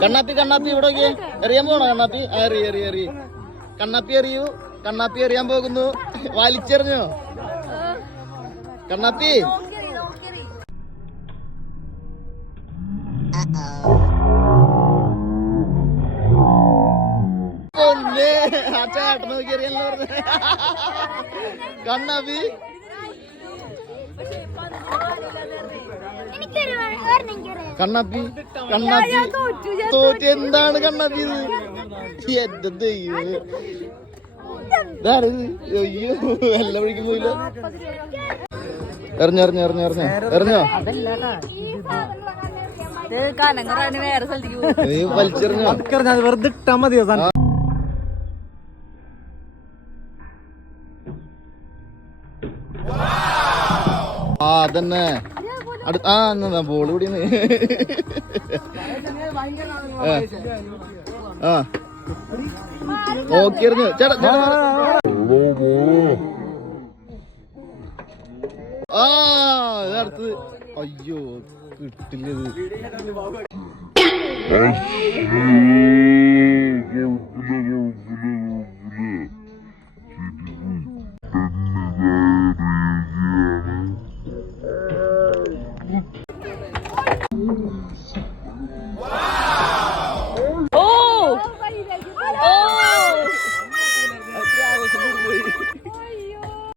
കണ്ണാപ്പി കണ്ണാപ്പി ഇവിടെ എറിയാൻ പോണോ കണ്ണാപ്പി? എറി എറി എറി കണ്ണാപ്പി എറിയൂ. കണ്ണാപ്പി എറിയാൻ പോകുന്നു. വലിച്ചെറിഞ്ഞോ കണ്ണാപ്പി? ആ ചേട്ടൻ നോക്കി എറിയാനല്ലോ പറഞ്ഞ കണ്ണാപ്പി. കണ്ണാപ്പി കണ്ണാപ്പി തോറ്റ്. എന്താണ് കണ്ണാപ്പി ഇത്? എന്റെ ദൈവം, അയ്യോ എല്ലാം ഒഴിക്കും പോയില്ലോ. എറിഞ്ഞെറിഞ്ഞോ എറിഞ്ഞോ എറിഞ്ഞോ എറിഞ്ഞോ വലിച്ചെറിഞ്ഞോ? വെറുതെ ഇട്ടാ മതിയോ? ആ അതന്നെ. ആ എന്നാ ബോള് കൂടി ആ ഓക്കെ എറിഞ്ഞു ചേട്ടാ. ആ ഇതടുത്തത്. അയ്യോ കിട്ടില്ലത്.